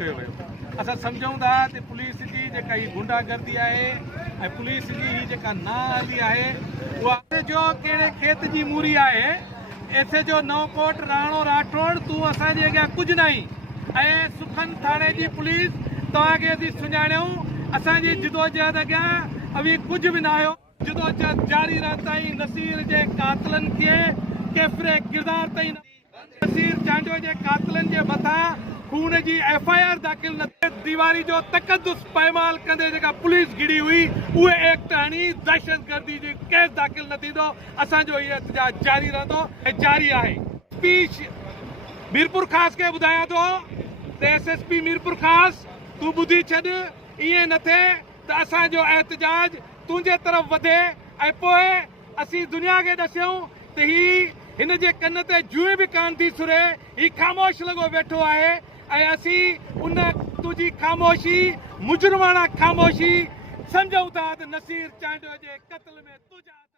कयो वियो। असां सम्झूं था त पुलिस जी जेका ही गुंडागर्दी आहे ऐं पुलिस जी ही जेका नाहली आहे उहा जो कहिड़े खेत जी मूरी आहे ऐसे जो नवकोट राणो राठौड़ तूं असांजे अॻियां कुझु न आहीं ऐं सुखन थाणे जी पुलिस तव्हांखे असीं सुञाणियूं असांजी जिदोजहद अॻियां अभी कुझु बि न आयो। जिदोजहद जारी रहंदाई नसीर जे कातिलनि खे केतिरे किरदार ताईं नसीर चांडियो जे कातिलनि जे मथां खून जी FIR दाख़िल न दीवारी जो तकदुस पैमाल कंदे जेका पुलिस घिड़ी हुई उहे एक्ट हणी दहशतगर्दी जी केस दाख़िल न थींदो। असांजो इहो एहतजाज जारी रहंदो ऐं जारी आहे। स्पीच मीरपुर ख़ास खे ॿुधायां थो त SSP मीरपुर ख़ास तूं ॿुधी छॾ इएं न थिए त असांजो एहतजाज तुंहिंजे तरफ़ वधे ऐं पोइ असीं दुनिया खे ॾसियूं त हिन जे कन ते जूए बि कान थी सुरे ही ख़ामोश लॻो वेठो आहे ऐं असीं उन तुंहिंजी ख़ामोशी मुजरमाना ख़ामोशी सम्झूं था त नसीर चांडियो जे क़त्ल में तुंहिंजा